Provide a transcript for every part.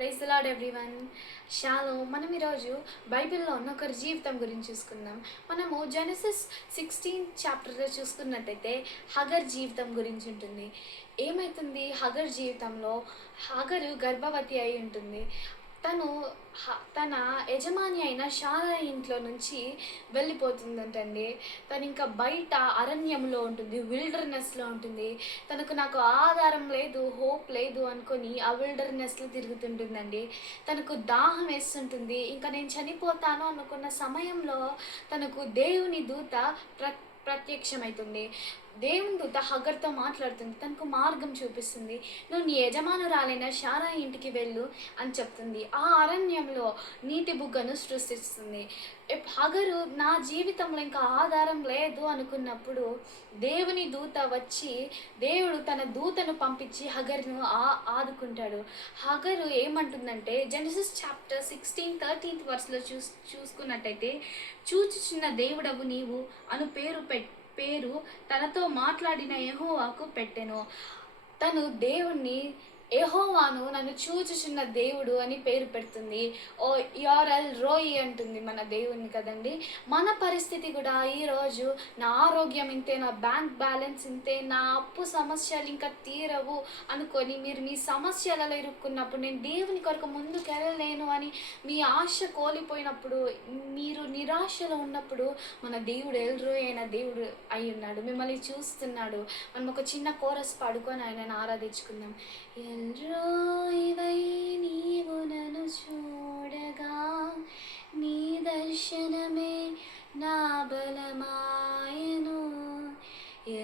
Praise the lord everyone. మనం ఈరోజు బైబిల్లో ఉన్న ఒకరి జీవితం గురించి చూసుకుందాం. మనము జెనసిస్ 16 చాప్టర్లో చూసుకున్నట్టయితే హగర్ జీవితం గురించి ఉంటుంది. ఏమవుతుంది హగర్ జీవితంలో? హగరు గర్భవతి అయి ఉంటుంది. తన యజమాని అయిన శారా ఇంట్లో నుంచి వెళ్ళిపోతుందంటండి. తను ఇంకా బయట అరణ్యంలో ఉంటుంది, విల్డర్నెస్లో ఉంటుంది. నాకు ఆధారం లేదు, హోప్ లేదు అనుకొని ఆ విల్డర్నెస్లో తిరుగుతుంటుందండి. తనకు దాహం వేస్తుంటుంది. ఇంకా నేను చనిపోతాను అనుకున్న సమయంలో తనకు దేవుని దూత ప్రత్యక్షమవుతుంది. దేవుని దూత హగర్తో మాట్లాడుతుంది, తనకు మార్గం చూపిస్తుంది. నువ్వు నీ యజమానురాలైన శారా ఇంటికి వెళ్ళు అని చెప్తుంది. ఆ అరణ్యంలో నీటి బుగ్గను సృష్టిస్తుంది. హగరు నా జీవితంలో ఇంకా ఆధారం లేదు అనుకున్నప్పుడు దేవుని దూత వచ్చి, దేవుడు తన దూతను పంపించి హగరును ఆదుకుంటాడు. హగరు ఏమంటుందంటే జెనసిస్ చాప్టర్ 16:13 వర్స్లో చూసుకున్నట్టయితే, చూచుచున్న దేవుడవు నీవు అను పేరు తనతో మాట్లాడిన యెహోవాకు పెట్టెను. తను దేవుణ్ణి యెహోవాను నన్ను చూచుచున్న దేవుడు అని పేరు పెడుతుంది. ఓ యోరెల్ రోయి అంటుంది మన దేవుణ్ణి కదండి. మన పరిస్థితి కూడా ఈరోజు నా ఆరోగ్యం ఇంతే, నా బ్యాంక్ బ్యాలెన్స్ ఇంతే, నా అప్పు సమస్యలు ఇంకా తీరవు అనుకొని మీరు మీ సమస్యలలో ఇరుక్కున్నప్పుడు, నేను దేవుని కొరకు ముందుకు వెళ్ళలేను అని మీ ఆశ కోల్పోయినప్పుడు, మీరు నిరాశలో ఉన్నప్పుడు మన దేవుడు ఎల్ రోయి అయిన దేవుడు అయి ఉన్నాడు. మిమ్మల్ని చూస్తున్నాడు. మనం ఒక చిన్న కోరస్ పాడుకొని ఆయనను ఆరాధించుకుందాం. ఎల్రోయివై నీవు నన్ను చూడగా, నీ దర్శనమే నా బలమాయను.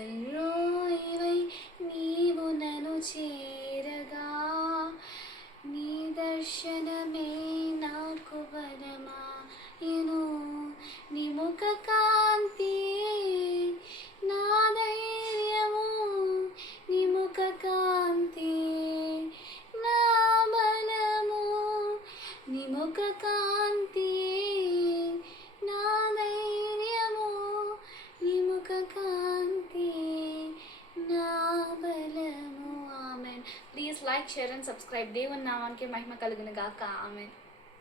ఎల్రోయివై నీవు నన్ను చేరగా, నీ దర్శనమే నాకు బలమాయను. నీ ముఖ కాంతి నా ధైర్యము, నీ ముఖ కాంతి నా బలము, నీ ముఖ కాంతి నా ధైర్యము, నీ ముఖ కాంతి నా బలము. Amen. Please like, share and subscribe. దేవుని నామానికి మహిమ కలుగును గాక. ఆమెన్.